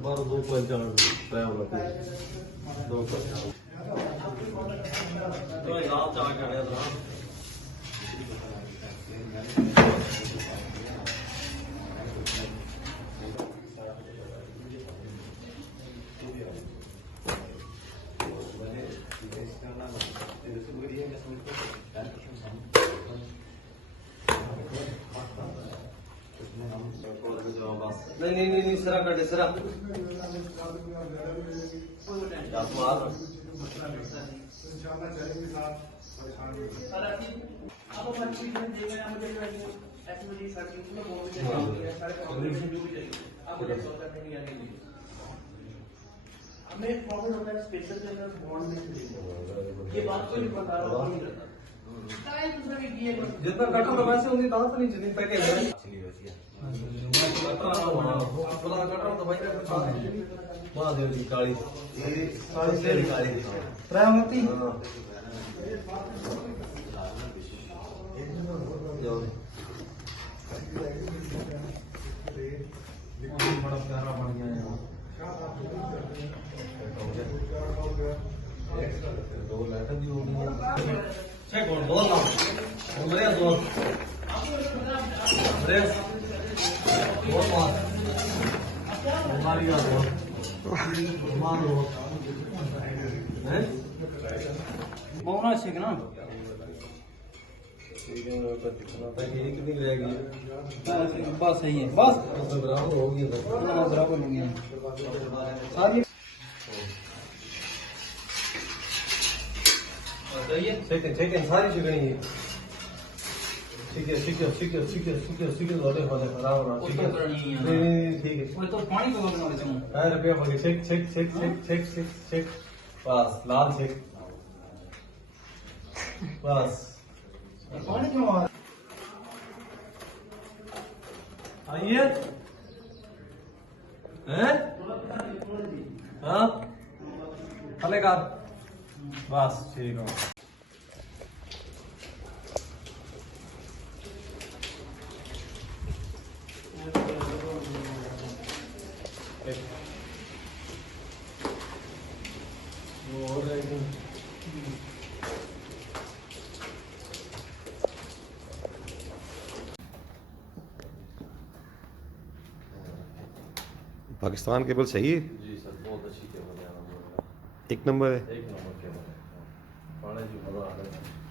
बारह दो पंचान दो नहीं सरा कटे सरा हमें प्रॉब्लम होता है स्पेशल के अंदर बॉन्ड में ये बात को नहीं बता रहा हूँ जितना कटा तो वैसे उन्हें दांत नहीं जितनी पैकेज है महादेव काली काली प्रायमती बड़ा प्यारा बन गया दो लेटर भी हो गई कौन बोल रहा हूँ मौना से ना कितनी रहेगी बस सही है बस बराबर होगी बराबर हो गया सारी सेकंड सारी चुकनी है ठीक है वाले बराबर नहीं ठीक है तो पानी को बना देता हूं रुपया हो गया check बस लाल check बस पानी क्यों आ आइए हैं हाँ चलेगा बस ठीक है पाकिस्तान केबल सही है जी सर बहुत अच्छी केबल है एक नंबर है एक नंबर केबल है पानी जी मजा आ रहा है